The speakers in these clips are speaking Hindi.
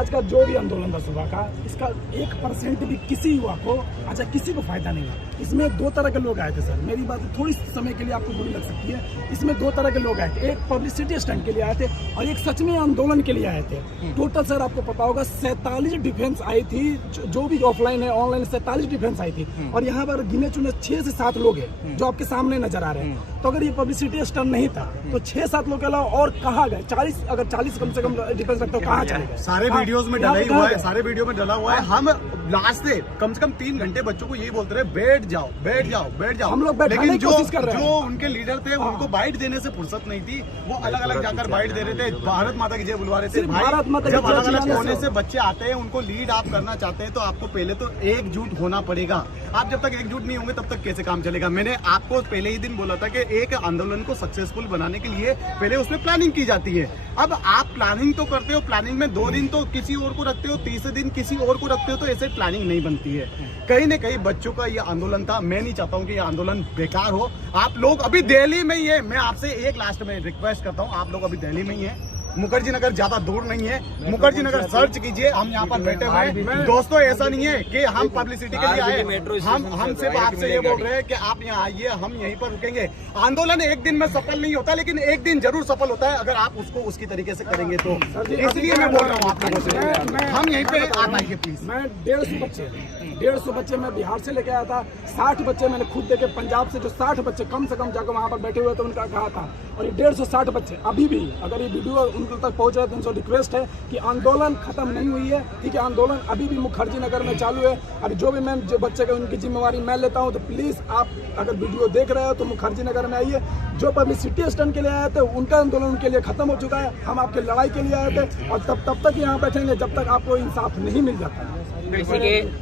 आज का जो भी आंदोलन था सुबह का, इसका 1% भी किसी युवा को, अच्छा किसी को फायदा नहीं हुआ। इसमें दो तरह के लोग आए थे सर, मेरी बात थोड़ी समय के लिए आपको बुरी लग सकती है। इसमें दो तरह के लोग आए थे, एक पब्लिसिटी स्टंट के लिए आए थे और एक सच में आंदोलन के लिए आए थे। टोटल सर आपको पता होगा 47 डिफेंस आई थी, जो भी ऑफलाइन है ऑनलाइन 47 डिफेंस आई थी और यहाँ पर गिने चुने 6 से 7 लोग हैं जो आपके सामने नजर आ रहे हैं। तो अगर ये पब्लिसिटी स्टंट नहीं था तो 6-7 लोग के अलावा और कहाँ गए? 40 अगर 40 कम से कम डिफेंस रखते हो कहाँ चले गए? सारे वीडियोस में डला ही हुआ है, सारे वीडियो में डला हुआ है। हम लास्ट से कम 3 घंटे बच्चों को यही बोलते रहे बैठ जाओ बैठ जाओ बैठ जाओ। हम लोग बैठाने की कोशिश कर रहे हैं। जो उनके लीडर थे उनको बाइट देने से फुर्सत नहीं थी, वो अलग अलग जाकर बाइट दे रहे थे, भारत माता की जय बुलवा रहे थे। भारत माता जब अलग अलग कोने से बच्चे आते हैं, उनको लीड आप करना चाहते हैं तो आपको पहले तो एकजुट होना पड़ेगा। आप जब तक एकजुट नहीं होंगे तब तक कैसे काम चलेगा? मैंने आपको पहले ही दिन बोला था कि एक आंदोलन को सक्सेसफुल बनाने के लिए पहले उसमें प्लानिंग की जाती है। अब आप प्लानिंग तो करते हो, प्लानिंग में 2 दिन तो किसी और को रखते हो, तीसरे दिन किसी और को रखते हो, तो ऐसे प्लानिंग नहीं बनती है। कहीं न कहीं बच्चों का ये आंदोलन था, मैं नहीं चाहता हूँ कि ये आंदोलन बेकार हो। आप लोग अभी दिल्ली में ही है, मैं आपसे एक लास्ट में रिक्वेस्ट करता हूँ, आप लोग अभी दिल्ली में ही है, मुखर्जी नगर ज्यादा दूर नहीं है, मुखर्जी नगर सर्च कीजिए, हम यहाँ पर बैठे हुए हैं। दोस्तों ऐसा नहीं है कि हम पब्लिसिटी के लिए आए, हम सिर्फ आपसे ये बोल रहे हैं कि आप यहाँ आइए, हम यहीं पर रुकेंगे। आंदोलन एक दिन में सफल नहीं होता, लेकिन एक दिन जरूर सफल होता है अगर आप उसको उसकी तरीके से करेंगे तो। इसलिए मैं बोल रहा हूँ आप लोगों से, हम यहीं पे आ पाएंगे प्लीज। मैं 150 बच्चे मैं बिहार से लेके आया था, 60 बच्चे मैंने खुद देखे पंजाब से, जो 60 बच्चे कम से कम जाकर वहाँ पर बैठे हुए थे उनका कहा था। और ये 150-60 बच्चे अभी भी, अगर ये वीडियो उनके तक पहुँच रहे तो उनसे रिक्वेस्ट है कि आंदोलन खत्म नहीं हुई है, ठीक है, आंदोलन अभी भी मुखर्जी नगर में चालू है। अभी जो भी मैं जो बच्चे का उनकी जिम्मेवारी मैं लेता हूँ, तो प्लीज आप अगर वीडियो देख रहे हो तो मुखर्जी नगर में आइए। जो पब्लिसिटी स्टंट के लिए आए थे उनका आंदोलन उनके लिए खत्म हो चुका है, हम आपकी लड़ाई के लिए आए थे और तब तक यहाँ बैठेंगे जब तक आपको इंसाफ नहीं मिल जाता।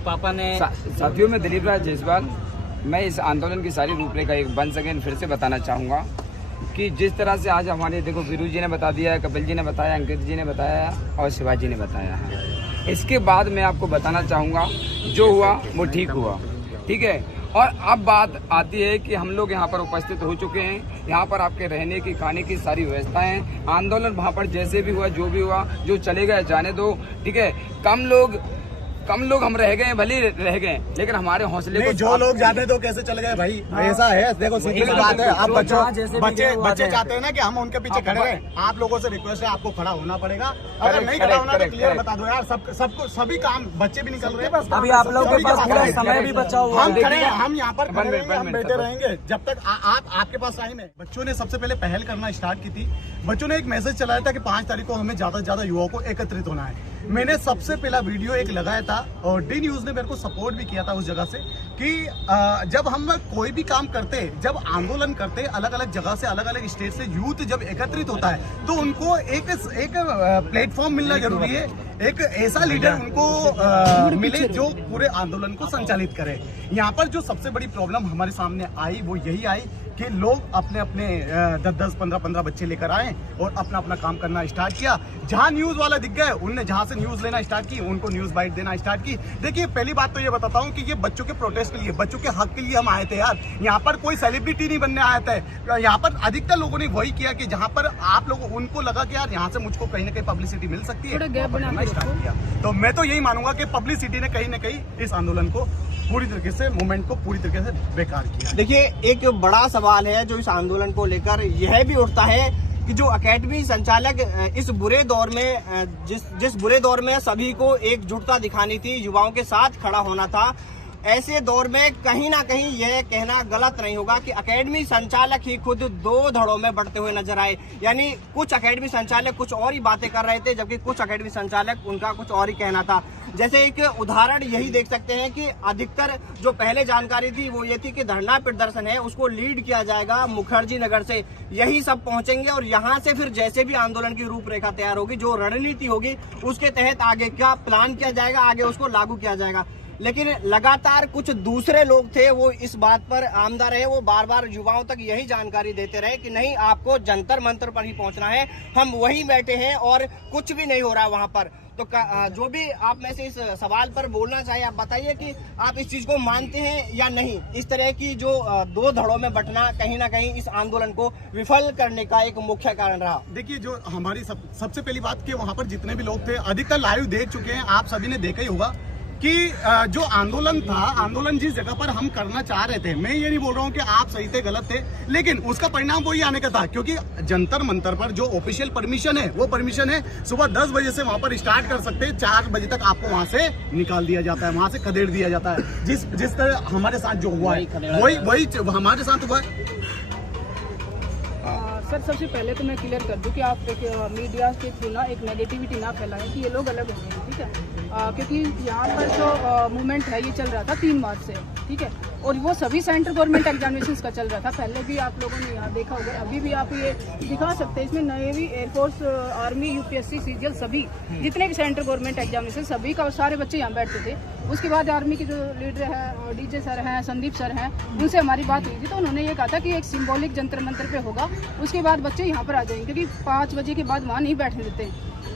पापा ने साथियों में दिलीप राज जायसवाल, मैं इस आंदोलन की सारी रूपरेखा एक वन सेकेंड फिर से बताना चाहूँगा कि जिस तरह से आज हमारे देखो वीरू जी ने बता दिया है, कपिल जी ने बताया, अंकित जी ने बताया और शिवाजी ने बताया है। इसके बाद मैं आपको बताना चाहूँगा जो हुआ वो ठीक हुआ, ठीक है। और अब बात आती है कि हम लोग यहाँ पर उपस्थित हो चुके हैं, यहाँ पर आपके रहने की खाने की सारी व्यवस्थाएं हैं। आंदोलन वहाँ पर जैसे भी हुआ, जो भी हुआ, जो चले गए जाने दो, ठीक है। कम लोग हम रह गए, भले रह गए, लेकिन हमारे हौसले को जो लोग जाने दो कैसे चले गए भाई, ऐसा है। देखो सीधी सी बात है, आप बच्चे चाहते हैं ना कि हम उनके पीछे खड़े रहें। आप लोगों से रिक्वेस्ट है, आपको खड़ा होना पड़ेगा। अगर नहीं खड़ा होना तो क्लियर बता दो यार, सबको सभी काम, बच्चे भी निकल रहे हैं, अभी आप लोगों के पास पूरा समय भी बचा हुआ है। हम यहाँ पर खड़े रहेंगे, हम बैठे रहेंगे जब तक आपके पास टाइम है। बच्चों ने सबसे पहले पहल करना स्टार्ट की थी। बच्चों ने एक मैसेज चलाया था कि 5 तारीख को हमें ज्यादा से ज्यादा युवाओं को एकत्रित होना है। मैंने सबसे पहला वीडियो एक लगाया था और डी न्यूज ने मेरे को सपोर्ट भी किया था उस जगह से कि जब हम कोई भी काम करते, जब आंदोलन करते, अलग अलग जगह से, अलग अलग स्टेट से यूथ जब एकत्रित होता है तो उनको एक प्लेटफॉर्म मिलना जरूरी है। एक ऐसा लीडर उनको मिले जो पूरे आंदोलन को संचालित करे। यहाँ पर जो सबसे बड़ी प्रॉब्लम हमारे सामने आई वो यही आई कि लोग अपने अपने 10-10, 15-15 बच्चे लेकर आए और अपना अपना काम करना स्टार्ट किया। जहां न्यूज वाला दिख गए, उनने जहां से न्यूज लेना स्टार्ट की, उनको न्यूज बाइट देना स्टार्ट की। देखिए पहली बात तो ये बताता हूं कि ये बच्चों के प्रोटेस्ट के लिए, बच्चों के हक के लिए हम आए थे यार। यहाँ पर कोई सेलिब्रिटी नहीं बनने आया था। यहाँ पर अधिकतर लोगों ने वही किया कि जहाँ पर आप लोगों उनको लगा कि यार यहाँ से मुझको कहीं ना कहीं पब्लिसिटी मिल सकती है, स्टार्ट किया। तो मैं तो यही मानूंगा कि पब्लिसिटी ने कहीं ना कहीं इस आंदोलन को पूरी तरीके से, मूवमेंट को पूरी तरीके से बेकार किया। देखिए एक बड़ा सवाल है जो इस आंदोलन को लेकर यह भी उठता है कि जो एकेडमी संचालक इस बुरे दौर में, जिस बुरे दौर में सभी को एकजुटता दिखानी थी, युवाओं के साथ खड़ा होना था, ऐसे दौर में कहीं ना कहीं यह कहना गलत नहीं होगा कि एकेडमी संचालक ही खुद 2 धड़ों में बढ़ते हुए नजर आए। यानी कुछ एकेडमी संचालक कुछ और ही बातें कर रहे थे, जबकि कुछ एकेडमी संचालक उनका कुछ और ही कहना था। जैसे एक उदाहरण यही देख सकते हैं कि अधिकतर जो पहले जानकारी थी वो ये थी कि धरना प्रदर्शन है उसको लीड किया जाएगा मुखर्जी नगर से, यही सब पहुंचेंगे और यहाँ से फिर जैसे भी आंदोलन की रूपरेखा तैयार होगी, जो रणनीति होगी, उसके तहत आगे क्या प्लान किया जाएगा, आगे उसको लागू किया जाएगा। लेकिन लगातार कुछ दूसरे लोग थे वो इस बात पर आमदा रहे, वो बार बार युवाओं तक यही जानकारी देते रहे कि नहीं, आपको जंतर मंतर पर ही पहुंचना है, हम वहीं बैठे हैं और कुछ भी नहीं हो रहा वहां पर। तो जो भी आप में से इस सवाल पर बोलना चाहिए, आप बताइए कि आप इस चीज को मानते हैं या नहीं। इस तरह की जो दो धड़ों में बंटना कहीं ना कहीं इस आंदोलन को विफल करने का एक मुख्य कारण रहा। देखिए, जो हमारी सबसे पहली बात कि वहां पर जितने भी लोग थे अधिकतर लाइव देख चुके हैं, आप सभी ने देखा ही होगा कि जो आंदोलन था, आंदोलन जिस जगह पर हम करना चाह रहे थे, मैं ये नहीं बोल रहा हूँ कि आप सही थे गलत थे, लेकिन उसका परिणाम वही आने का था, क्योंकि जंतर मंतर पर जो ऑफिशियल परमिशन है वो परमिशन है सुबह 10 बजे से वहां पर स्टार्ट कर सकते हैं, 4 बजे तक आपको वहां से निकाल दिया जाता है, वहां से खदेड़ दिया जाता है। जिस तरह हमारे साथ जो हुआ है वही हमारे साथ हुआ है। सर, सबसे पहले तो मैं क्लियर कर दूं कि आप मीडिया के थ्रू ना एक नेगेटिविटी ना फैलाएं कि ये लोग अलग हो गए, ठीक है। क्योंकि यहाँ पर जो मूवमेंट है ये चल रहा था 3 मार्च से, ठीक है, और वो सभी सेंट्रल गवर्नमेंट एग्जामिनेशंस का चल रहा था। पहले भी आप लोगों ने यहाँ देखा होगा, अभी भी आप ये दिखा सकते हैं, इसमें navy, air force, army, UPSC, CGL, सभी जितने भी सेंट्रल गवर्नमेंट एग्जामिनेशन सभी का सारे बच्चे यहाँ बैठते थे। उसके बाद आर्मी के जो लीडर हैं, डीजे सर हैं, संदीप सर हैं, उनसे हमारी बात हुई थी, तो उन्होंने ये कहा था कि एक सिंबॉलिक जंतर मंतर पे होगा, उसके बाद बच्चे यहाँ पर आ जाएंगे, क्योंकि 5 बजे के बाद वहाँ नहीं बैठने देते।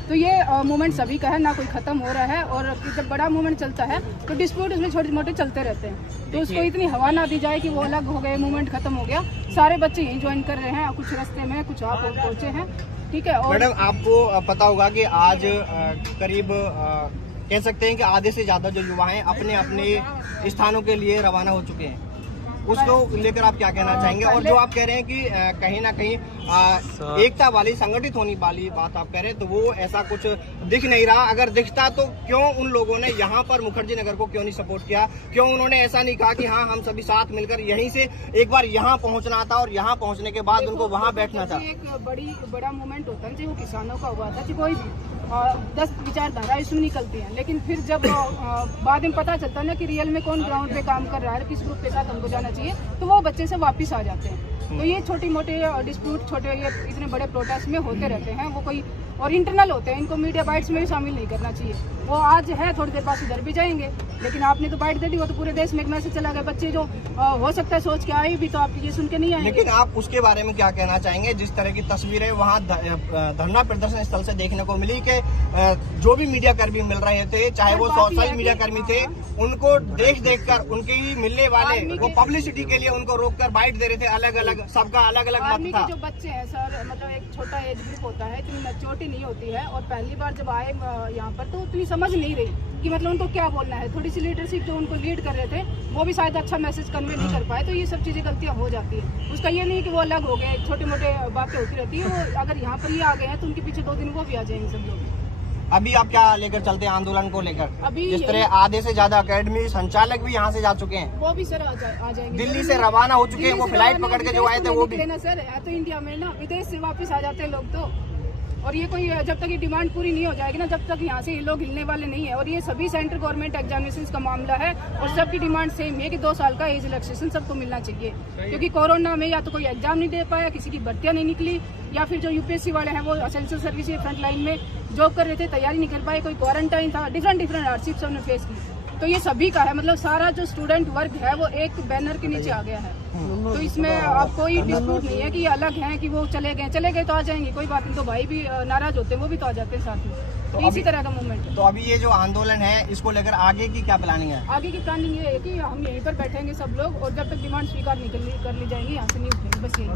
तो ये मूवमेंट सभी का है, ना कोई खत्म हो रहा है, और जब बड़ा मूवमेंट चलता है तो डिस्प्यूट उसमें छोटे मोटे चलते रहते हैं, तो उसको इतनी हवा ना दी जाए कि वो अलग हो गए, मूवमेंट खत्म हो गया। सारे बच्चे यहीं ज्वाइन कर रहे हैं, कुछ रास्ते में, कुछ आप पहुंचे हैं, ठीक है। और मैडम, आपको पता होगा कि आज करीब कह सकते हैं कि आधे से ज्यादा जो युवा हैं अपने अपने स्थानों के लिए रवाना हो चुके हैं, उसको लेकर आप क्या कहना चाहेंगे? और जो आप कह रहे हैं कि कहीं ना कहीं एकता वाली, संगठित होने वाली बात आप कह रहे हैं, तो वो ऐसा कुछ दिख नहीं रहा। अगर दिखता तो क्यों उन लोगों ने यहाँ पर मुखर्जी नगर को क्यों नहीं सपोर्ट किया? क्यों उन्होंने ऐसा नहीं कहा कि हाँ, हम सभी साथ मिलकर यहीं से एक बार यहाँ पहुँचना था और यहाँ पहुँचने के बाद उनको वहाँ बैठना था? एक बड़ा मूवमेंट होता है, जो किसानों का हुआ था, कोई भी 10 विचारधारा इसमें निकलती हैं, लेकिन फिर जब बाद में पता चलता है ना कि रियल में कौन ग्राउंड पे काम कर रहा है, किस ग्रुप के साथ हमको जाना चाहिए, तो वो बच्चे से वापस आ जाते हैं। तो ये छोटी मोटे डिस्प्यूट, छोटे ये इतने बड़े प्रोटेस्ट में होते रहते हैं, वो कोई और इंटरनल होते हैं, इनको मीडिया बाइट्स में भी शामिल नहीं करना चाहिए। वो आज है, थोड़ी देर बाद इधर भी जाएंगे, लेकिन आपने तो बाइट दे दी, वो तो पूरे देश में एक मैसेज चला गया। बच्चे जो हो सकता है सोच के आए भी तो आपकी ये सुन के नहीं आएंगे। लेकिन आप उसके बारे में क्या कहना चाहेंगे? जिस तरह की तस्वीरें वहाँ धरना प्रदर्शन स्थल से देखने को मिली कि जो भी मीडिया कर्मी मिल रहे थे, चाहे वो सोशल मीडिया कर्मी थे, उनको देख कर उनके ही मिलने वाले वो पब्लिसिटी के लिए उनको रोककर बाइट दे रहे थे। अलग अलग, सबका अलग अलग मत था। जो बच्चे हैं सर, मतलब एक छोटा एज ग्रुप होता है, इतनी मैच्योरिटी नहीं होती है, और पहली बार जब आए यहाँ पर तो उतनी समझ नहीं रही कि मतलब उनको क्या बोलना है। थोड़ी सी लीडरशिप जो उनको लीड कर रहे थे वो भी शायद अच्छा मैसेज कन्वे नहीं कर पाए, तो ये सब चीजें गलतियां हो जाती है। उसका ये नहीं कि वो अलग हो गए, छोटे मोटे बातें होती रहती है। वो अगर यहाँ पर ये आ गए हैं तो उनके पीछे 2 दिन वो भी आ जाएंगे सब लोग। अभी आप क्या लेकर चलते हैं आंदोलन को लेकर? अभी जिस तरह आधे से ज्यादा अकेडमी संचालक भी यहाँ से जा चुके हैं, वो भी सर आ जाएंगे। दिल्ली से रवाना हो चुके हैं, वो फ्लाइट पकड़ के जो आए थे वो भी। सर है तो इंडिया में ना, विदेश से वापस आ जाते हैं लोग तो। और ये कोई जब तक ये डिमांड पूरी नहीं हो जाएगी ना, जब तक यहाँ से ये लोग हिलने वाले नहीं है। और ये सभी सेंट्रल गवर्नमेंट एग्जामिनेशंस का मामला है, और सबकी डिमांड सेम है कि 2 साल का एज रिलैक्सेशन सबको मिलना चाहिए। क्योंकि कोरोना में या तो कोई एग्जाम नहीं दे पाया, किसी की भर्तियां नहीं निकली, या फिर जो यूपीएससी वाले हैं वो एसेंशियल सर्विस फ्रंट लाइन में जॉब कर रहे थे, तैयारी नहीं कर पाए, कोई क्वारंटाइन था, डिफरेंट हार्डशिप्स हमने फेस की। तो ये सभी का है, मतलब सारा जो स्टूडेंट वर्ग है वो एक बैनर के नीचे आ गया है। तो इसमें अब कोई डिस्प्यूट नहीं है कि ये अलग हैं कि वो चले गए तो आ जाएंगे, कोई बात नहीं। तो भाई भी नाराज होते हैं, वो भी तो आ जाते हैं साथ में। तो इसी तरह का मूवमेंट। तो अभी ये जो आंदोलन है, इसको लेकर आगे की क्या प्लानिंग है? आगे की प्लानिंग ये है कि हम यहीं पर बैठेंगे सब लोग, और जब तक डिमांड स्वीकार नहीं कर ली जाएंगी यहाँ से नहीं उठेंगे, बस यही।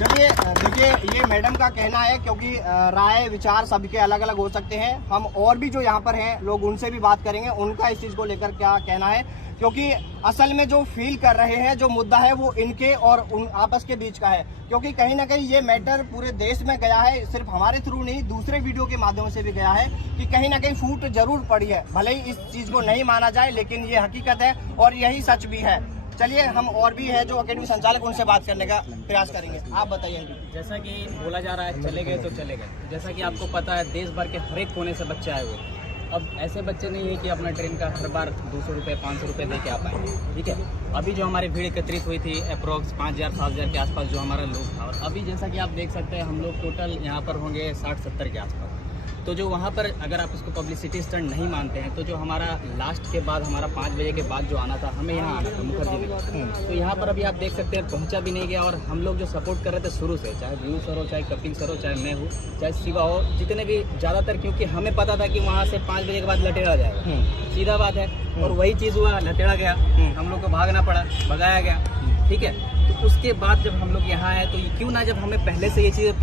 चलिए, देखिए, ये मैडम का कहना है, क्योंकि राय विचार सबके अलग अलग हो सकते हैं। हम और भी जो यहाँ पर हैं लोग, उनसे भी बात करेंगे, उनका इस चीज को लेकर क्या कहना है, क्योंकि असल में जो फील कर रहे हैं, जो मुद्दा है वो इनके और उन आपस के बीच का है। क्योंकि कहीं ना कहीं ये मैटर पूरे देश में गया है, सिर्फ हमारे थ्रू नहीं, दूसरे वीडियो के माध्यम से भी गया है कि कहीं ना कहीं फूट जरूर पड़ी है। भले ही इस चीज को नहीं माना जाए, लेकिन ये हकीकत है और यही सच भी है। चलिए, हम और भी है जो अकेडमी संचालक, उनसे बात करने का प्रयास करेंगे। आप बताइए। जैसा कि बोला जा रहा है, चले गए तो चले गए। जैसा कि आपको पता है, देश भर के हर एक कोने से बच्चे आए हुए। अब ऐसे बच्चे नहीं है कि अपना ट्रेन का हर बार 200 रुपये 500 रुपये दे के आ पाएंगे, ठीक है। अभी जो हमारी भीड़ एकत्रित हुई थी, अप्रोक्स 5000-7000 के आसपास जो हमारा लोग था, और अभी जैसा कि आप देख सकते हैं, हम लोग टोटल यहाँ पर होंगे 60-70 के आसपास। तो जो वहाँ पर अगर आप इसको पब्लिसिटी स्टंट नहीं मानते हैं, तो जो हमारा लास्ट के बाद हमारा 5 बजे के बाद जो आना था, हमें यहाँ आना था मुखर्जी में, तो यहाँ पर अभी आप देख सकते हैं पहुँचा भी नहीं गया। और हम लोग जो सपोर्ट कर रहे थे शुरू से, चाहे व्यू सर हो, चाहे कपिल सर हो, चाहे मैं हूँ, चाहे शिवा हो, जितने भी ज़्यादातर, क्योंकि हमें पता था कि वहाँ से 5 बजे के बाद लटेड़ा जाएगा, सीधा बात है। और वही चीज़ हुआ, लटेड़ा गया, हम लोग को भागना पड़ा, भगाया गया, ठीक है। तो उसके बाद जब हम लोग यहाँ आए, तो क्यों ना, जब हमें पहले से ये चीज़ें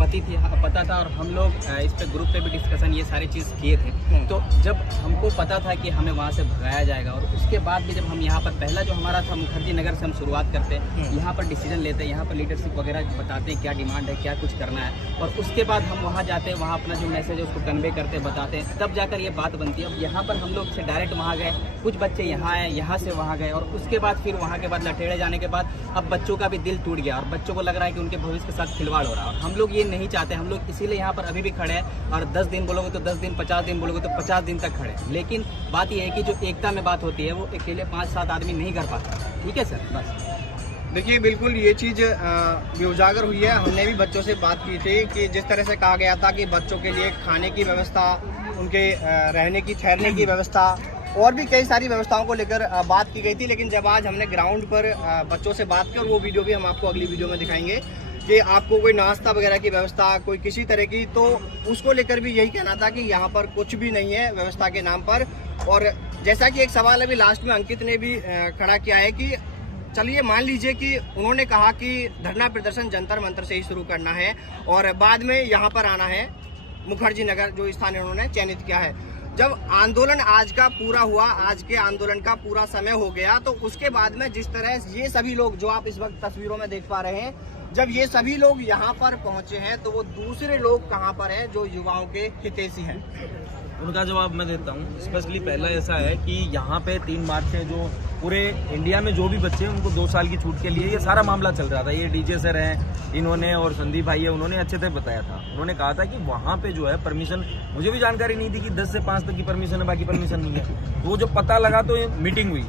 पता था, और हम लोग इस पे ग्रुप पे भी डिस्कशन ये सारी चीज़ किए थे, तो जब हमको पता था कि हमें वहाँ से भगाया जाएगा, और उसके बाद भी जब हम यहाँ पर, पहला जो हमारा था मुखर्जी नगर से हम शुरुआत करते हैं, यहाँ पर डिसीजन लेते हैं, यहाँ पर लीडरशिप वगैरह बताते हैं क्या डिमांड है, क्या कुछ करना है, और उसके बाद हम वहाँ जाते हैं, वहाँ अपना जो मैसेज है उसको कन्वे करते हैं, बताते हैं, तब जाकर ये बात बनती है। अब यहाँ पर हम लोग से डायरेक्ट वहाँ गए, कुछ बच्चे यहाँ आए, यहाँ से वहाँ गए, और उसके बाद फिर वहाँ के बाद लटेड़े जाने के बाद अब बच्चों का भी दिल टूट गया, और बच्चों को लग रहा है कि उनके भविष्य के साथ खिलवाड़ हो रहा है। और हम लोग ये नहीं चाहते, हम लोग इसीलिए यहाँ पर अभी भी खड़े हैं, और 10 दिन बोलोगे तो 10 दिन, 50 दिन बोलोगे तो 50 दिन तक खड़े। लेकिन बात यह है कि जो एकता में बात होती है, वो अकेले 5-7 आदमी नहीं कर पाता। ठीक है सर, बस। देखिए, बिल्कुल ये चीज़ भी उजागर हुई है। हमने भी बच्चों से बात की थी कि जिस तरह से कहा गया था कि बच्चों के लिए खाने की व्यवस्था, उनके रहने की, ठहरने की व्यवस्था, और भी कई सारी व्यवस्थाओं को लेकर बात की गई थी। लेकिन जब आज हमने ग्राउंड पर बच्चों से बात की, और वो वीडियो भी हम आपको अगली वीडियो में दिखाएंगे कि आपको कोई नाश्ता वगैरह की व्यवस्था, कोई किसी तरह की, तो उसको लेकर भी यही कहना था कि यहाँ पर कुछ भी नहीं है व्यवस्था के नाम पर। और जैसा कि एक सवाल अभी लास्ट में अंकित ने भी खड़ा किया है कि चलिए मान लीजिए कि उन्होंने कहा कि धरना प्रदर्शन जंतर मंतर से ही शुरू करना है, और बाद में यहाँ पर आना है मुखर्जी नगर, जो स्थान उन्होंने चयनित किया है। जब आंदोलन आज का पूरा हुआ, आज के आंदोलन का पूरा समय हो गया, तो उसके बाद में जिस तरह ये सभी लोग जो आप इस वक्त तस्वीरों में देख पा रहे हैं, जब ये सभी लोग यहाँ पर पहुंचे हैं, तो वो दूसरे लोग कहाँ पर हैं जो युवाओं के हितैषी हैं? उनका जवाब मैं देता हूँ। स्पेशली पहला ऐसा है कि यहाँ पे 3 मार्च से जो पूरे इंडिया में जो भी बच्चे हैं उनको 2 साल की छूट के लिए ये सारा मामला चल रहा था। ये डीजे सर हैं, इन्होंने, और संदीप भाई है, उन्होंने अच्छे से बताया था। उन्होंने कहा था कि वहाँ पे जो है परमिशन, मुझे भी जानकारी नहीं थी कि 10 से 5 तक की परमिशन है, बाकी परमिशन नहीं है। तो वो जो पता लगा, तो ये मीटिंग हुई,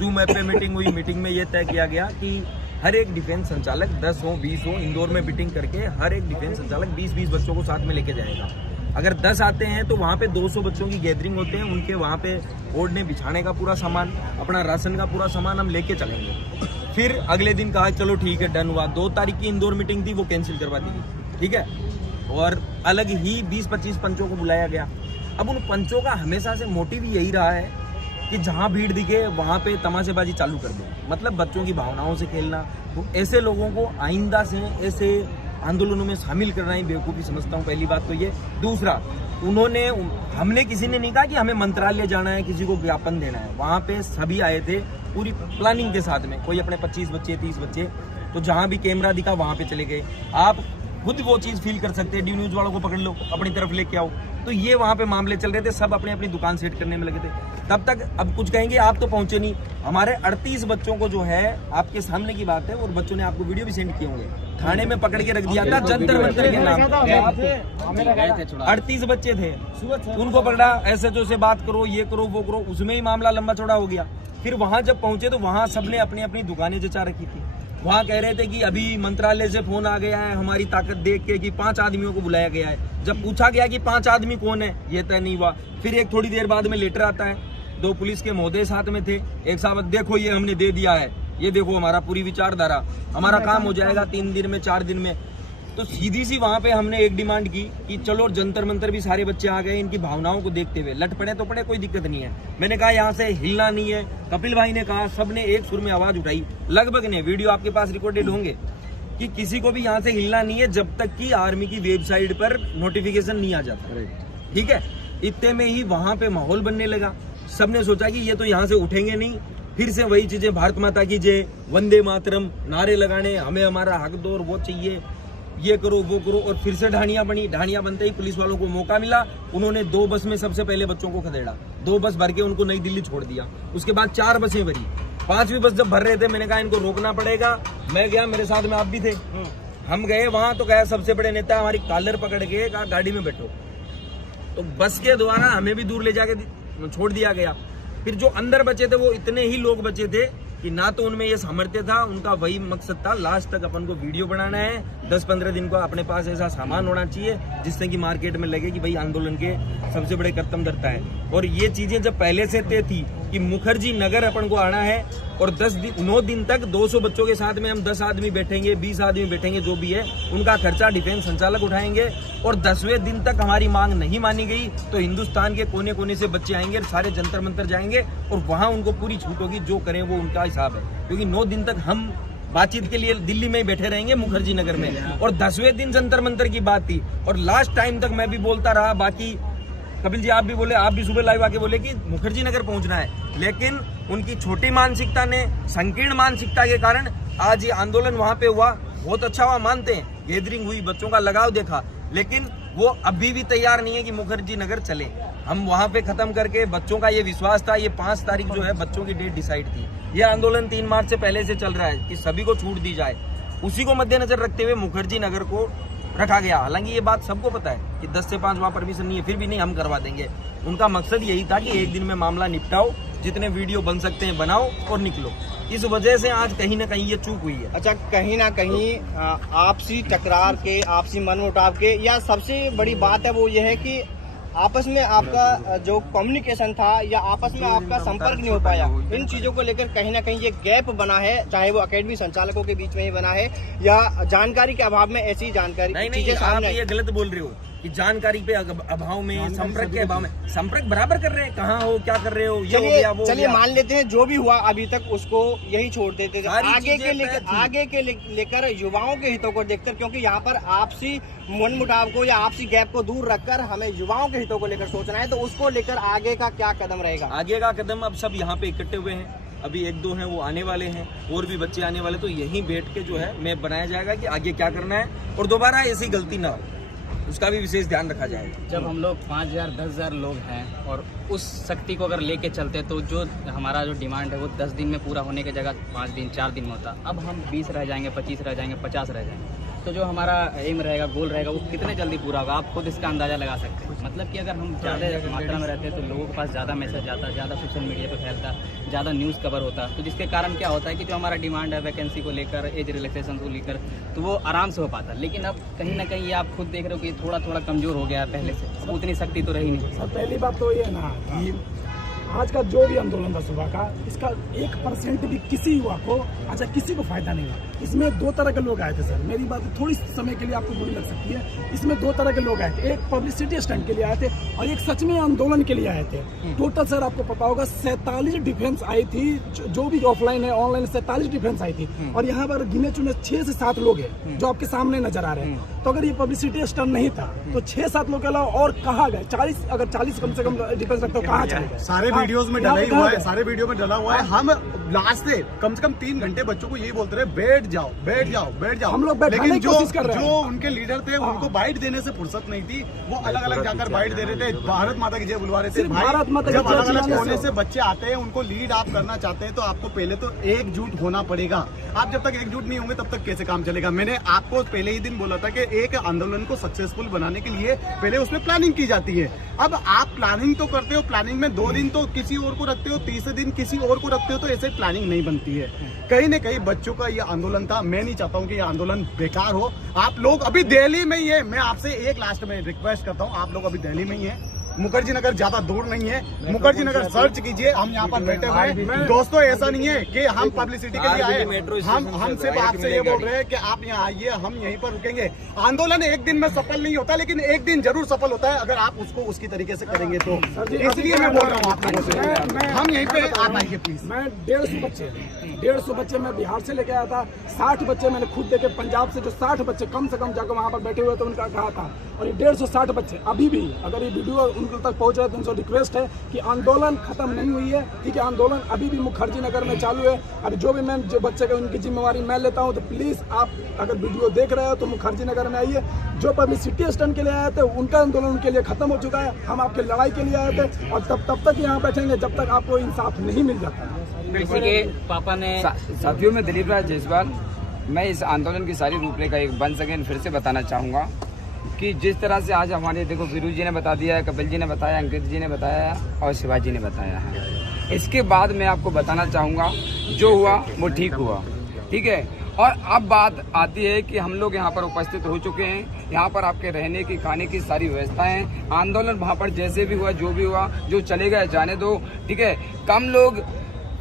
जूम ऐप पे मीटिंग हुई। मीटिंग में ये तय किया गया कि हर एक डिफेंस संचालक 10 हो 20 हो, इंदौर में मीटिंग करके हर एक डिफेंस संचालक 20-20 बच्चों को साथ में लेके जाएगा। अगर 10 आते हैं तो वहाँ पे 200 बच्चों की गैदरिंग होते हैं, उनके वहाँ पे ओढ़ने बिछाने का पूरा सामान, अपना राशन का पूरा सामान हम लेके चलेंगे। फिर अगले दिन कहा चलो ठीक है, डन हुआ। 2 तारीख की इंदौर मीटिंग थी, वो कैंसिल करवा दी गई, ठीक है। और अलग ही 20-25 पंचों को बुलाया गया। अब उन पंचों का हमेशा से मोटिव यही रहा है कि जहाँ भीड़ दिखे वहाँ पे तमाशेबाजी चालू कर दो, मतलब बच्चों की भावनाओं से खेलना। तो ऐसे लोगों को आइंदा से ऐसे आंदोलनों में शामिल करना ही बेवकूफ़ी समझता हूँ, पहली बात तो ये। दूसरा, हमने किसी ने नहीं कहा कि हमें मंत्रालय जाना है, किसी को ज्ञापन देना है। वहाँ पे सभी आए थे पूरी प्लानिंग के साथ में, कोई अपने 25 बच्चे 30 बच्चे, तो जहाँ भी कैमरा दिखा वहाँ पे चले गए। आप खुद वो चीज़ फील कर सकते हैं, डी न्यूज़ वालों को पकड़ लो, अपनी तरफ लेके आओ। तो ये वहाँ पे मामले चल रहे थे, सब अपनी अपनी दुकान सेट करने में लगे थे। तब तक अब कुछ कहेंगे आप तो पहुंचे नहीं। हमारे 38 बच्चों को जो है, आपके सामने की बात है, और बच्चों ने आपको वीडियो भी सेंड किए होंगे, थाने में पकड़ के रख दिया था जंतर मंतर के नाम पे। 38 बच्चे थे, उनको पकड़ा, SHO से बात करो, ये करो, वो करो, उसमें ही मामला लंबा चौड़ा हो गया। फिर वहां जब पहुंचे तो वहां सबने अपनी अपनी दुकानें जचा रखी थी। वहाँ कह रहे थे कि अभी मंत्रालय से फोन आ गया है हमारी ताकत देख के कि 5 आदमियों को बुलाया गया है। जब पूछा गया कि 5 आदमी कौन है, ये तय नहीं हुआ। फिर एक थोड़ी देर बाद में लेटर आता है, 2 पुलिस के महोदय साथ में थे। एक साहब, देखो ये हमने दे दिया है, ये देखो हमारा पूरी विचारधारा, हमारा काम हो जाएगा 3 दिन में, 4 दिन में। तो सीधी सी वहाँ पे हमने एक डिमांड की कि चलो जंतर मंतर भी सारे बच्चे आ गए, इनकी भावनाओं को देखते हुए लट पड़े तो पड़े, कोई दिक्कत नहीं है। मैंने कहा यहाँ से हिलना नहीं है। कपिल भाई ने कहा, सबने एक सुर में आवाज उठाई, लगभग ने, वीडियो आपके पास रिकॉर्डेड होंगे, कि किसी को भी यहाँ से हिलना नहीं है जब तक कि आर्मी की वेबसाइट पर नोटिफिकेशन नहीं आ जाता, ठीक है। इतने में ही वहाँ पे माहौल बनने लगा। सबने सोचा कि ये तो यहाँ से उठेंगे नहीं, फिर से वही चीजें, भारत माता की जय, वंदे मातरम, नारे लगाने, हमें हमारा हक दो और वो चाहिए, ये करो वो करो। और फिर से ढाणियां बनी। ढाणियां बनते ही पुलिस वालों को मौका मिला, उन्होंने 2 बस में सबसे पहले बच्चों को खदेड़ा, 2 बस भर के उनको नई दिल्ली छोड़ दिया। उसके बाद 4 बसें भरी, 5वीं बस जब भर रहे थे, मैंने कहा इनको रोकना पड़ेगा। मैं गया, मेरे साथ में आप भी थे, हम गए वहां, तो कहा सबसे बड़े नेता हमारी कॉलर पकड़ के कहा गाड़ी में बैठो। तो बस के द्वारा हमें भी दूर ले जाके छोड़ दिया गया। फिर जो अंदर बचे थे वो इतने ही लोग बचे थे कि ना तो उनमें ये सामर्थ्य था, उनका वही मकसद था लास्ट तक अपन को वीडियो बनाना है, 10-15 दिन को अपने पास ऐसा सामान होना चाहिए जिससे कि मार्केट में लगे कि भाई आंदोलन के सबसे बड़े कर्तव्यदर्ता है। और ये चीजें जब पहले से तय थी कि मुखर्जी नगर अपन को आना है और 9 दिन तक 200 बच्चों के साथ में हम 10 आदमी बैठेंगे, 20 आदमी बैठेंगे, जो भी है उनका खर्चा डिफेंस संचालक उठाएंगे। और 10वें दिन तक हमारी मांग नहीं मानी गई तो हिंदुस्तान के कोने कोने से बच्चे आएंगे, सारे जंतर मंतर जाएंगे और वहां उनको पूरी छूट होगी, जो करें वो उनका हिसाब है। क्योंकि 9 दिन तक हम बातचीत के लिए दिल्ली में ही बैठे रहेंगे मुखर्जी नगर में, और 10वें दिन जंतर मंतर की बात थी। और लास्ट टाइम तक मैं भी बोलता रहा, बाकी कपिल जी आप भी बोले, आप भी सुबह लाइव आके बोले कि मुखर्जी नगर पहुंचना है, लेकिन उनकी छोटी मानसिकता ने, संकीर्ण मानसिकता के कारण आज ये आंदोलन वहां पे हुआ। बहुत अच्छा हुआ, मानते हैं, गैदरिंग हुई, बच्चों का लगाव देखा, लेकिन वो अभी भी तैयार नहीं है कि मुखर्जी नगर चले। हम वहां पे खत्म करके, बच्चों का ये विश्वास था, ये 5 तारीख जो है बच्चों की डेट डिसाइड थी। ये आंदोलन 3 मार्च से पहले से चल रहा है कि सभी को छूट दी जाए, उसी को मद्देनजर रखते हुए मुखर्जी नगर को रखा गया। हालांकि ये बात सबको पता है कि 10 से 5 वहां परमिशन नहीं है, फिर भी नहीं, हम करवा देंगे। उनका मकसद यही था कि एक दिन में मामला निपटाओ, जितने वीडियो बन सकते हैं बनाओ और निकलो। इस वजह से आज कहीं ना कहीं ये चूक हुई है। अच्छा, कहीं ना कहीं आपसी टकरार के, आपसी मनमुटाव के, या सबसे बड़ी बात है वो ये है कि आपस में आपका जो कम्युनिकेशन था या आपस में आपका संपर्क नहीं हो पाया। इन चीजों को लेकर कहीं ना कहीं ये गैप बना है, चाहे वो एकेडमी संचालकों के बीच में ही बना है या जानकारी के अभाव में ऐसी जानकारी नहीं, आप ये गलत बोल रहे हो कि जानकारी पे अभाव में, संपर्क के अभाव में। संपर्क बराबर कर रहे हैं, कहाँ हो, क्या कर रहे हो, ये हो गया, वो चलिए मान लेते हैं जो भी हुआ अभी तक उसको यही छोड़ देते थे। आगे के लेकर युवाओं के हितों को देखकर, क्योंकि यहाँ पर आपसी मनमुटाव को या आपसी गैप को दूर रखकर हमें युवाओं के हितों को लेकर सोचना है, तो उसको लेकर आगे का क्या कदम रहेगा? आगे का कदम, अब सब यहाँ पे इकट्ठे हुए हैं, अभी 1-2 हैं वो आने वाले हैं, और भी बच्चे आने वाले, तो यहीं बैठ के जो है मैप बनाया जाएगा कि आगे क्या करना है और दोबारा ऐसी गलती ना हो, उसका भी विशेष ध्यान रखा जाएगा। जब हम लोग 5000 10,000 लोग हैं और उस शक्ति को अगर लेके चलते तो जो हमारा जो डिमांड है वो 10 दिन में पूरा होने की जगह 5 दिन 4 दिन में होता। अब हम 20 रह जाएंगे, 25 रह जाएंगे, 50 रह जाएंगे, तो जो हमारा एम रहेगा, गोल रहेगा, वो कितने जल्दी पूरा होगा आप खुद इसका अंदाजा लगा सकते हैं। मतलब कि अगर हम ज़्यादा मात्रा में रहते तो लोगों के पास ज़्यादा मैसेज आता, ज़्यादा सोशल मीडिया पे फैलता, ज़्यादा न्यूज़ कवर होता, तो जिसके कारण क्या होता है कि जो हमारा डिमांड है वैकेंसी को लेकर, एज रिलैक्सेशन को लेकर, तो वो आराम से हो पाता। लेकिन अब कहीं ना कहीं आप खुद देख रहे हो कि थोड़ा थोड़ा कमज़ोर हो गया है पहले से, उतनी शक्ति तो रही नहीं। सर पहली बात तो ये है ना कि आज का जो भी आंदोलन था सुबह का, इसका 1% भी किसी युवा को, अच्छा किसी को फायदा नहीं हुआ। इसमें 2 तरह के लोग आए थे सर, मेरी बात थोड़ी समय के लिए आपको बुरी लग सकती है। इसमें 2 तरह के लोग आए थे, एक पब्लिसिटी स्टंट के लिए आए थे और एक सच में आंदोलन के लिए आए थे। टोटल सर आपको पता होगा 47 डिफेंस आई थी, जो भी ऑफलाइन है ऑनलाइन 47 डिफेंस आई थी, और यहाँ पर गिने चुने 6 से 7 लोग हैं जो आपके सामने नजर आ रहे हैं। तो अगर ये पब्लिसिटी स्टंट नहीं था तो 6-7 लोग के अलावा और कहाँ गए? 40 अगर 40 कम से कम डिफेंस रखते हो, कहाँ चले गए? सारे वीडियोस में डला ही हुआ है, सारे वीडियो में डला हुआ है। हम लास्ट से कम 3 घंटे बच्चों को यही बोलते रहे, बैठ जाओ बैठ जाओ बैठ जाओ। हम लोग बैठाने की कोशिश कर रहे हैं। जो उनके लीडर थे उनको बाइट देने से फुर्सत नहीं थी, वो अलग अलग जाकर बाइट दे रहे थे, भारत माता की जय बुलवा रहे थे। भारत माता जब अलग अलग कोने से बच्चे आते हैं, उनको लीड आप करना चाहते हैं तो आपको पहले तो एकजुट होना पड़ेगा। आप जब तक एकजुट नहीं होंगे तब तक कैसे काम चलेगा? मैंने आपको पहले ही दिन बोला था कि एक आंदोलन को सक्सेसफुल बनाने के लिए पहले उसमें प्लानिंग की जाती है। अब आप प्लानिंग तो करते हो, प्लानिंग में 2 दिन तो किसी और को रखते हो, तीसरे दिन किसी और को रखते हो, तो ऐसे प्लानिंग नहीं बनती है। कहीं न कहीं बच्चों का ये आंदोलन था, मैं नहीं चाहता हूँ कि ये आंदोलन बेकार हो। आप लोग अभी दिल्ली में ही है, मैं आपसे एक लास्ट में रिक्वेस्ट करता हूँ, आप लोग अभी दिल्ली में ही है, मुखर्जी नगर ज्यादा दूर नहीं है, मुखर्जी नगर सर्च कीजिए, हम यहाँ पर बैठे हुए हैं। दोस्तों ऐसा नहीं है कि हम पब्लिसिटी के लिए आए, हम सिर्फ आपसे ये बोल रहे हैं कि आप यहाँ आइए, हम यहीं पर रुकेंगे। आंदोलन एक दिन में सफल नहीं होता, लेकिन एक दिन जरूर सफल होता है अगर आप उसको उसकी तरीके से करेंगे तो। इसलिए मैं बोल रहा हूँ आप लोगों से, हम यहीं पे आप आइए प्लीज। मैं 150 बच्चे मैं बिहार से लेके आया था, 60 बच्चे मैंने खुद देखे पंजाब से, जो 60 बच्चे कम से कम जाकर वहाँ पर बैठे हुए थे उनका कहा था, और ये 150 बच्चे अभी भी, अगर ये वीडियो उनके तक पहुँच रहा है तो उनसे रिक्वेस्ट है कि आंदोलन खत्म नहीं हुई है, ठीक है, आंदोलन अभी भी मुखर्जी नगर में चालू है। अभी जो भी मैं जो बच्चे का उनकी जिम्मेवारी मैं लेता हूँ, तो प्लीज आप अगर वीडियो देख रहे हो तो मुखर्जी नगर में आइए। जो पब्लिसिटी स्टंट के लिए आए थे उनका आंदोलन उनके लिए खत्म हो चुका है, हम आपकी लड़ाई के लिए आए थे और तब तक यहाँ बैठेंगे जब तक आपको इंसाफ नहीं मिल जाता। किसी के पापा ने साथियों में दिलीप राज जायसवाल, मैं इस आंदोलन की सारी रूपरेखा एक वंस अगेन फिर से बताना चाहूँगा कि जिस तरह से आज हमारे देखो वीरू जी ने बता दिया है, कपिल जी ने बताया, अंकित जी ने बताया और शिवाजी ने बताया है। इसके बाद मैं आपको बताना चाहूँगा जो हुआ वो ठीक हुआ, ठीक है। और अब बात आती है कि हम लोग यहाँ पर उपस्थित हो चुके हैं, यहाँ पर आपके रहने की खाने की सारी व्यवस्थाएं हैं। आंदोलन वहाँ पर जैसे भी हुआ, जो भी हुआ, जो चले गए जाने दो, ठीक है।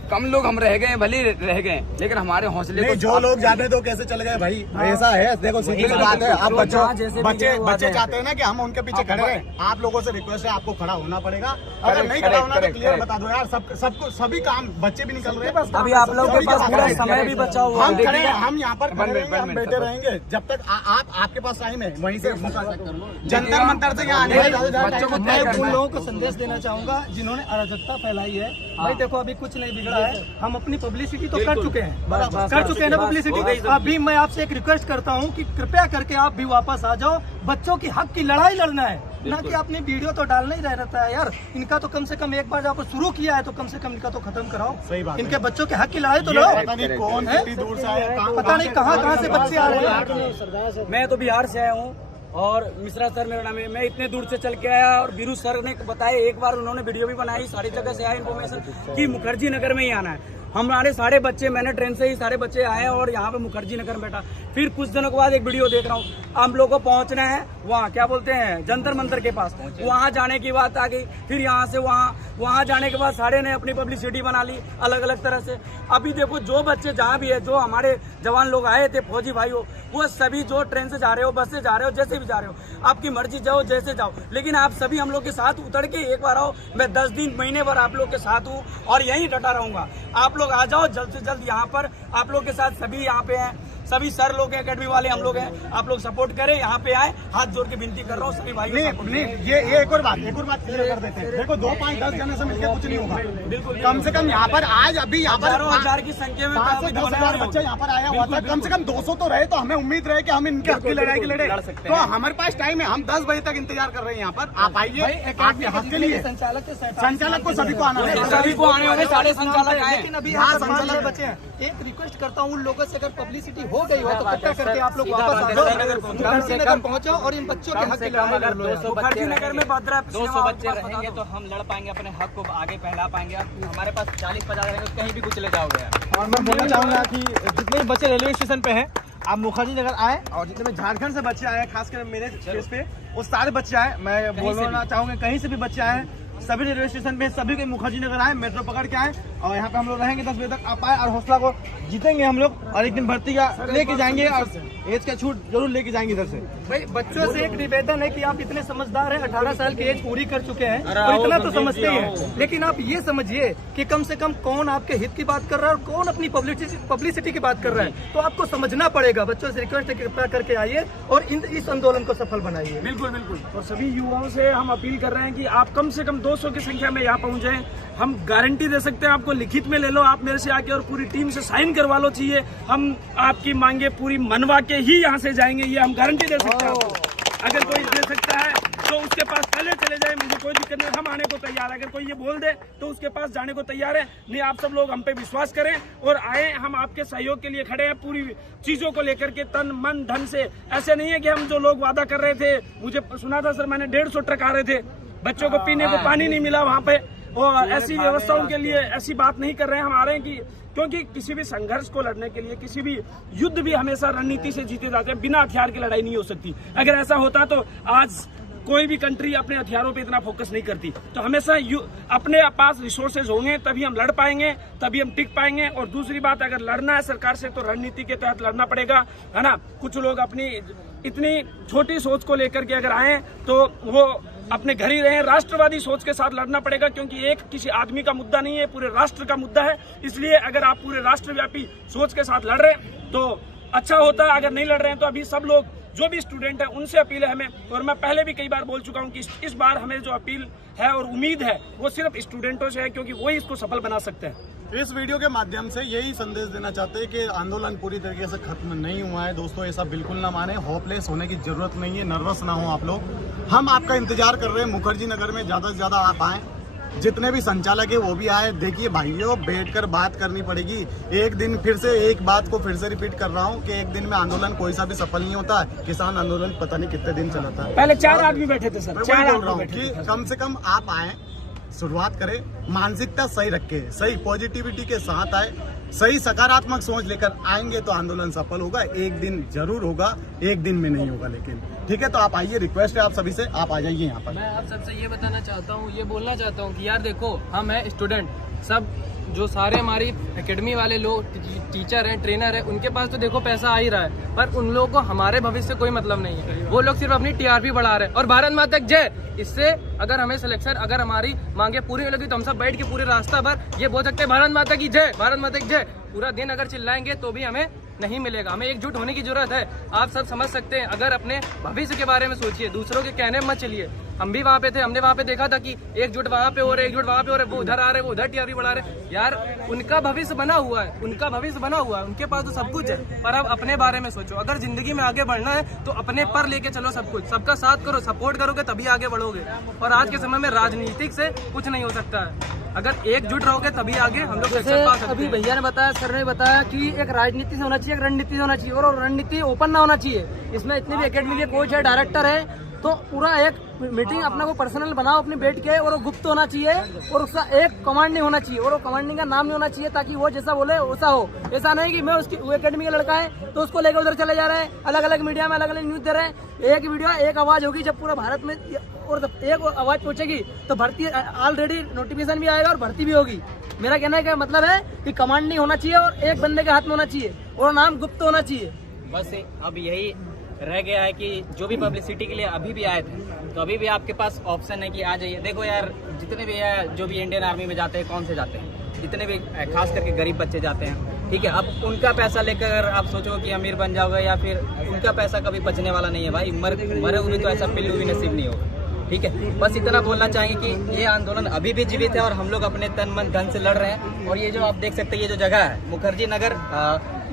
कम लोग हम रह गए, भले रह गए, लेकिन हमारे हौसले को जो लोग जाने दो कैसे चले गए भाई, ऐसा है। देखो सीधी सी बात है, आप बच्चे चाहते हैं ना कि हम उनके पीछे खड़े रहें। आप लोगों से रिक्वेस्ट है, आपको खड़ा होना पड़ेगा। अगर नहीं खड़ा होना तो क्लियर बता दो यार। सबको सभी काम, बच्चे भी निकल रहे हैं, अभी आप लोगों के पास पूरा समय भी बचा हुआ हम खड़े हैं, हम यहाँ पर खड़े रहेंगे, हम बैठे रहेंगे जब तक आपके पास टाइम है। वहीं से जंतर मंतर से यहाँ आने बच्चों को मैं उन लोगों को संदेश देना चाहूंगा जिन्होंने अराजकता फैलाई है। भाई देखो, अभी कुछ नहीं बिगड़ा है, हम अपनी पब्लिसिटी तो कर चुके हैं ना पब्लिसिटी। अभी मैं आपसे एक रिक्वेस्ट करता हूं कि कृपया करके आप भी वापस आ जाओ। बच्चों की हक की लड़ाई लड़ना है, ना कि अपनी वीडियो तो डालना ही रहता है यार। इनका तो कम से कम एक बार जब शुरू किया है तो कम से कम इनका तो खत्म कराओ। सही बात, इनके बच्चों के हक की लड़ाई तो लड़ो। पता नहीं कौन कितनी दूर से आया, पता नहीं कहाँ से बच्चे आ रहे हैं। मैं तो बिहार से आया हूँ और मिश्रा सर मेरा नाम है। मैं इतने दूर से चल के आया और बीरू सर ने बताया, एक बार उन्होंने वीडियो भी बनाई, सारी जगह से आया इन्फॉर्मेशन कि मुखर्जी नगर में ही आना है। हमारे सारे बच्चे, मैंने ट्रेन से ही सारे बच्चे आए और यहाँ पे मुखर्जी नगर में बैठा। फिर कुछ दिनों के बाद एक वीडियो देख रहा हूँ, हम लोग को पहुँचना है वहाँ क्या बोलते हैं जंतर मंतर के पास, वहाँ जाने की बात आ गई। फिर यहाँ से वहाँ जाने के बाद सारे ने अपनी पब्लिसिटी बना ली अलग अलग तरह से। अभी देखो, जो बच्चे जहाँ भी है, जो हमारे जवान लोग आए थे, फौजी भाई हो, वो सभी जो ट्रेन से जा रहे हो, बस से जा रहे हो, जैसे भी जा रहे हो, आपकी मर्जी, जाओ जैसे जाओ, लेकिन आप सभी हम लोग के साथ उतर के एक बार आओ। मैं 10 दिन महीने भर आप लोग के साथ हूँ और यहीं डटा रहूंगा। आप लोग आ जाओ जल्द से जल्द यहाँ पर, आप लोग के साथ सभी यहाँ पे हैं, सभी सर लोग हैं, अकेडमी वाले हम लोग हैं। आप लोग सपोर्ट करें, यहाँ पे आए, हाथ जोड़ के विनती कर रहा हूँ सभी भाई। नहीं, ये एक और बात क्लियर कर देते हैं। देखो, 2, 5, 10 जने से मिलकर कुछ नहीं होगा। बिल्कुल, कम से कम यहाँ पर आज अभी यहाँ पर 10,000 की संख्या में 5 से 10,000 बच्चे यहाँ पर आया हुआ था। कम से कम 200 तो रहे, तो हमें उम्मीद रहे कि हम इनके हक की लड़ाई लड़े। तो हमारे पास टाइम है, हम 10 बजे तक इंतजार कर रहे हैं यहाँ पर। आप आइए, आपके हक के लिए। संचालक को सभी को आना है, सभी को आने वाले सारे संचालक आए। लेकिन अभी यहाँ संचालक बचे हैं। एक रिक्वेस्ट करता हूँ उन लोगों से, अगर पब्लिसिटी हो गई हो तो कृपया करके आप लोग वापस आ जाओ, मुखर्जी नगर पहुँचो और इन बच्चों के हक की लड़ाई लड़ो। मुखर्जी नगर में 200 बच्चे रहेंगे तो हम लड़ पाएंगे, अपने हक को आगे फैला पाएंगे। हमारे पास 40-50 रहेंगे, कहीं भी कुछ ले जाओगे। और मैं बोलना चाहूंगा कि जितने बच्चे रेलवे स्टेशन पे हैं, आप मुखर्जी नगर आए, और जितने भी झारखंड से बच्चे आए, खासकर मेरे केस पे वो सारे बच्चे आए। मैं बोलना चाहूंगा कहीं से भी बच्चे आए, सभी रेलवे स्टेशन पे, सभी के मुखर्जी नगर आए, मेट्रो पकड़ के आए और यहाँ पे हम लोग रहेंगे 10 बजे तक। आप आए और हौसला को जीतेंगे हम लोग, और एक दिन भर्ती का लेके जाएंगे और एज का छूट जरूर लेके जाएंगे इधर से। भाई बच्चों से एक निवेदन है कि आप इतने समझदार हैं, 18 साल की एज पूरी कर चुके हैं, तो इतना तो समझते ही हैं, लेकिन आप ये समझिए कि कम से कम कौन आपके हित की बात कर रहा है और कौन अपनी पब्लिसिटी की बात कर रहा है, तो आपको समझना पड़ेगा। बच्चों से रिक्वेस्ट है कि कृपया करके आइए और इस आंदोलन को सफल बनाइए। बिल्कुल बिल्कुल। और सभी युवाओं से हम अपील कर रहे हैं कि आप कम से कम 200 की संख्या में यहाँ पहुँच जाएं। हम गारंटी दे सकते हैं, आपको लिखित में ले लो आप मेरे से आके और पूरी टीम से साइन करवा लो। चाहिए हम आपकी मांगे पूरी मनवा के ही यहाँ से जाएंगे, ये हम गारंटी दे सकते हैं आपको। अगर कोई दे सकता है तो उसके पास पहले चले जाए, मुझे कोई दिक्कत नहीं, हम आने को तैयार है। अगर कोई ये बोल दे तो उसके पास जाने को तैयार है। नहीं, आप सब लोग हम पे विश्वास करें और आए, हम आपके सहयोग के लिए खड़े हैं, पूरी चीजों को लेकर के तन मन धन से। ऐसे नहीं है कि हम जो लोग वादा कर रहे थे, मुझे सुना था सर, मैंने 150 ट्रक आ रहे थे, बच्चों को पीने को पानी नहीं मिला वहाँ पे, और ऐसी व्यवस्थाओं के लिए ऐसी बात नहीं कर रहे हैं। हम आ रहे हैं कि क्योंकि किसी भी संघर्ष को लड़ने के लिए, किसी भी युद्ध भी हमेशा रणनीति से जीते जाते हैं, बिना हथियार की लड़ाई नहीं हो सकती। अगर ऐसा होता तो आज कोई भी कंट्री अपने हथियारों पे इतना फोकस नहीं करती। तो हमेशा अपने पास रिसोर्सेज होंगे तभी हम लड़ पाएंगे, तभी हम टिक पाएंगे। और दूसरी बात, अगर लड़ना है सरकार से तो रणनीति के तहत लड़ना पड़ेगा, है ना। कुछ लोग अपनी इतनी छोटी सोच को लेकर के अगर आए तो वो अपने घर ही रहे। राष्ट्रवादी सोच के साथ लड़ना पड़ेगा, क्योंकि एक किसी आदमी का मुद्दा नहीं है, पूरे राष्ट्र का मुद्दा है। इसलिए अगर आप पूरे राष्ट्रव्यापी सोच के साथ लड़ रहे हैं तो अच्छा होता है। अगर नहीं लड़ रहे हैं तो अभी सब लोग जो भी स्टूडेंट है उनसे अपील है हमें, और मैं पहले भी कई बार बोल चुका हूं कि इस बार हमें जो अपील है और उम्मीद है वो सिर्फ स्टूडेंटों से है, क्योंकि वही इसको सफल बना सकते हैं। इस वीडियो के माध्यम से यही संदेश देना चाहते हैं कि आंदोलन पूरी तरीके से खत्म नहीं हुआ है। दोस्तों, ऐसा बिल्कुल ना माने, होपलेस होने की जरूरत नहीं है, नर्वस ना हो आप लोग। हम आपका इंतजार कर रहे हैं मुखर्जी नगर में, ज्यादा से ज्यादा आप आए, जितने भी संचालक है वो भी आए। देखिए भाइयों, बैठकर बात करनी पड़ेगी। एक दिन फिर से एक बात को फिर से रिपीट कर रहा हूँ कि एक दिन में आंदोलन कोई सा भी सफल नहीं होता। किसान आंदोलन पता नहीं कितने दिन चला था। पहले 4 आदमी बैठे थे सर, 4 बोल रहा हूँ कि कम से कम आप आए, शुरुआत करें, मानसिकता सही रखे, सही पॉजिटिविटी के साथ आए, सही सकारात्मक सोच लेकर आएंगे तो आंदोलन सफल होगा। एक दिन जरूर होगा, एक दिन में नहीं होगा लेकिन। ठीक है, तो आप आइए, रिक्वेस्ट है आप सभी से, आप आ जाइए यहाँ पर। मैं आप सबसे ये बताना चाहता हूँ, ये बोलना चाहता हूँ कि यार देखो, हम है स्टूडेंट, सब जो सारे हमारी एकेडमी वाले लोग, टीचर हैं, ट्रेनर हैं, उनके पास तो देखो पैसा आ ही रहा है, पर उन लोगों को हमारे भविष्य से कोई मतलब नहीं है। वो लोग सिर्फ अपनी टीआरपी बढ़ा रहे हैं। और भारत माता की जय, इससे अगर हमें सिलेक्शन, अगर हमारी मांगे पूरी हो लगी तो हम सब बैठ के पूरे रास्ता भर ये बोल सकते हैं भारत माता की जय, भारत माता की जय। पूरा दिन अगर चिल्लाएंगे तो भी हमें नहीं मिलेगा। हमें एकजुट होने की जरूरत है। आप सब समझ सकते हैं। अगर अपने भविष्य के बारे में सोचिए, दूसरों के कहने में मत चलिए। हम भी वहाँ पे थे, हमने वहाँ पे देखा था कि एकजुट वहाँ पे हो रहे, एकजुट वहाँ पे हो रहे, वो उधर आ रहे, वो उधर टीआरपी बढ़ा रहे। यार उनका भविष्य बना हुआ है, उनका भविष्य बना हुआ है, उनके पास तो सब कुछ है, पर अब अपने बारे में सोचो। अगर जिंदगी में आगे बढ़ना है तो अपने पर लेके चलो सब कुछ, सबका साथ करो, सपोर्ट करोगे तभी आगे बढ़ोगे। और आज के समय में राजनीतिक से कुछ नहीं हो सकता है। अगर एकजुट रहोगे तभी आगे हम लोग सक्सेस पा सकते हैं। अभी भैया ने बताया, सर ने बताया कि एक राजनीति से होना चाहिए, एक रणनीति से होना चाहिए, और रणनीति ओपन ना होना चाहिए। इसमें इतने भी एकेडमी के कोच है, डायरेक्टर है, तो पूरा एक मीटिंग अपना को पर्सनल बनाओ अपने बैठ के, और वो गुप्त होना चाहिए, और उसका एक कमांड नहीं होना चाहिए, और वो कमांडिंग का नाम नहीं होना चाहिए, ताकि वो जैसा बोले वैसा हो। ऐसा नहीं कि मैं उसकी वो एकेडमी का लड़का है तो उसको लेकर उधर चले जा रहे हैं, अलग अलग मीडिया में अलग अलग न्यूज दे रहे हैं। एक वीडियो एक आवाज होगी जब पूरा भारत में, और जब एक आवाज पहुंचेगी तो भर्ती ऑलरेडी नोटिफिकेशन भी आएगा और भर्ती भी होगी। मेरा कहने का मतलब है कि कमांड नहीं होना चाहिए और एक बंदे के हाथ में होना चाहिए, और नाम गुप्त होना चाहिए। बस अब यही रह गया है कि जो भी पब्लिसिटी के लिए अभी भी आए थे, तो अभी भी आपके पास ऑप्शन है कि आ जाइए। देखो यार, जितने भी है जो भी इंडियन आर्मी में जाते हैं, कौन से जाते हैं, जितने भी खास करके गरीब बच्चे जाते हैं, ठीक है। अब उनका पैसा लेकर आप सोचो कि अमीर बन जाओगे, या फिर उनका पैसा कभी बचने वाला नहीं है भाई। मरे हुए तो ऐसा पिल्लू भी नसीब नहीं होगा, ठीक है। बस इतना बोलना चाहेंगे कि ये आंदोलन अभी भी जीवित है और हम लोग अपने तन मन धन से लड़ रहे हैं। और ये जो आप देख सकते हैं, ये जो जगह है मुखर्जी नगर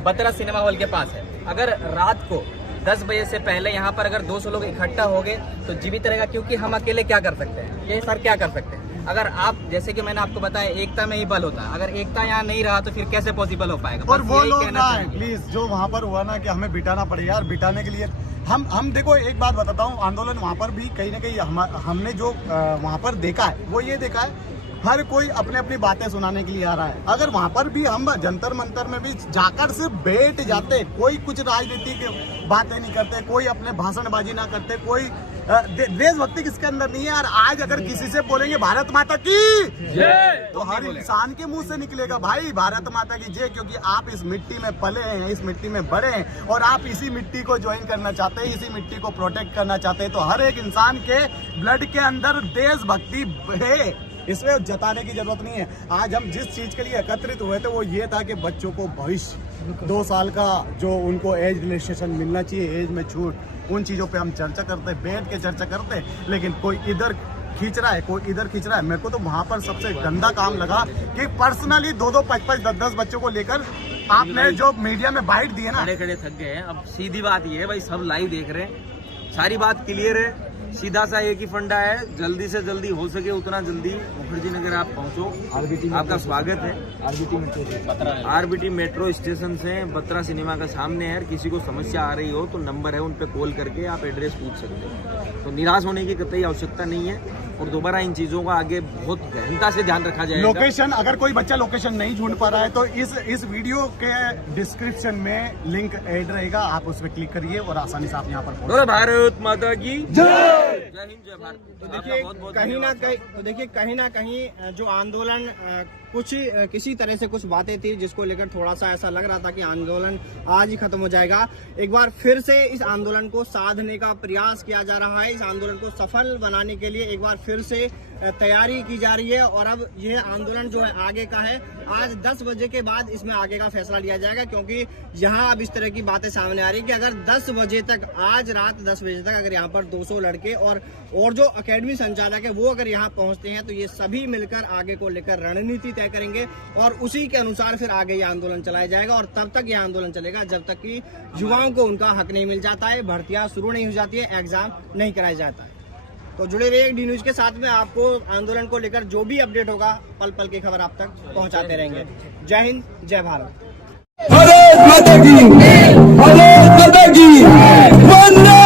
बत्रा सिनेमा हॉल के पास है। अगर रात को 10 बजे से पहले यहाँ पर अगर 200 लोग इकट्ठा हो गए तो जीवित रहेगा, क्योंकि हम अकेले क्या कर सकते हैं, ये सर क्या कर सकते हैं। अगर आप, जैसे कि मैंने आपको बताया, एकता में ही बल होता है। अगर एकता यहाँ नहीं रहा तो फिर कैसे पॉसिबल हो पाएगा। और वो लोग ना प्लीज, जो वहाँ पर हुआ ना कि हमें बिठाना पड़ेगा, यार बिठाने के लिए हम देखो, एक बात बताता हूँ, आंदोलन वहाँ पर भी कहीं ना कहीं हमने जो वहाँ पर देखा है, वो ये देखा है, हर कोई अपने अपनी बातें सुनाने के लिए आ रहा है। अगर वहाँ पर भी हम जंतर मंतर में भी जाकर सिर्फ बैठ जाते, कोई कुछ राजनीति की बातें नहीं करते, कोई अपने भाषणबाजी ना करते, कोई देशभक्ति किसके अंदर नहीं है यार। आज अगर किसी से बोलेंगे भारत माता की जय, तो हर इंसान के मुंह से निकलेगा भाई भारत माता की जय, क्योंकि आप इस मिट्टी में पले हैं, इस मिट्टी में बड़े हैं, और आप इसी मिट्टी को ज्वाइन करना चाहते हैं, इसी मिट्टी को प्रोटेक्ट करना चाहते हैं। तो हर एक इंसान के ब्लड के अंदर देशभक्ति है, इसमें जताने की जरूरत नहीं है। आज हम जिस चीज के लिए एकत्रित हुए थे वो ये था कि बच्चों को भविष्य 2 साल का जो उनको एज रिलैक्सेशन मिलना चाहिए, एज में छूट, उन चीजों पे हम चर्चा करते, बैठ के चर्चा करते, लेकिन कोई इधर खींच रहा है, कोई इधर खींच रहा है। मेरे को तो वहां पर सबसे गंदा काम लगा कि पर्सनली 2-2, 5-5, 10-10 बच्चों को लेकर आपने जो मीडिया में बाइट दी है ना, खड़े खड़े थक गए हैं। अब सीधी बात ये है भाई, सब लाइव देख रहे हैं, सारी बात क्लियर है। सीधा सा एक ही फंडा है, जल्दी से जल्दी हो सके उतना जल्दी मुखर्जी नगर आप पहुंचो। आपका स्वागत है। आरबीटी मेट्रो स्टेशन से बत्रा सिनेमा का सामने है। किसी को समस्या आ रही हो तो नंबर है, उन पे कॉल करके आप एड्रेस पूछ सकते हैं। तो निराश होने की कतई आवश्यकता नहीं है, और दोबारा इन चीजों का आगे बहुत गहनता से ध्यान रखा जाएगा। लोकेशन, अगर कोई बच्चा लोकेशन नहीं ढूंढ पा रहा है तो इस वीडियो के डिस्क्रिप्शन में लिंक ऐड रहेगा, आप उस पर क्लिक करिए और आसानी से आप यहाँ पर भारत माता की जय हिंद, जय भारत। तो देखिए कहीं ना कहीं जो आंदोलन किसी तरह से कुछ बातें थी जिसको लेकर थोड़ा सा ऐसा लग रहा था कि आंदोलन आज ही खत्म हो जाएगा। एक बार फिर से इस आंदोलन को साधने का प्रयास किया जा रहा है। इस आंदोलन को सफल बनाने के लिए एक बार फिर से तैयारी की जा रही है, और अब यह आंदोलन जो है आगे का है। आज 10 बजे के बाद इसमें आगे का फैसला लिया जाएगा, क्योंकि यहाँ अब इस तरह की बातें सामने आ रही है कि अगर 10 बजे तक, आज रात 10 बजे तक अगर यहाँ पर 200 लड़के और जो अकेडमी संचालक है वो अगर यहाँ पहुँचते हैं तो ये सभी मिलकर आगे को लेकर रणनीति तय करेंगे, और उसी के अनुसार फिर आगे ये आंदोलन चलाया जाएगा। और तब तक ये आंदोलन चलेगा जब तक कि युवाओं को उनका हक नहीं मिल जाता है, भर्तियां शुरू नहीं हो जाती है, एग्जाम नहीं कराया जाता है। तो जुड़े रहिए डी न्यूज के साथ में, आपको आंदोलन को लेकर जो भी अपडेट होगा पल पल की खबर आप तक पहुंचाते रहेंगे। जय हिंद, जय भारत। भारत माता की, भारत माता की, वंदे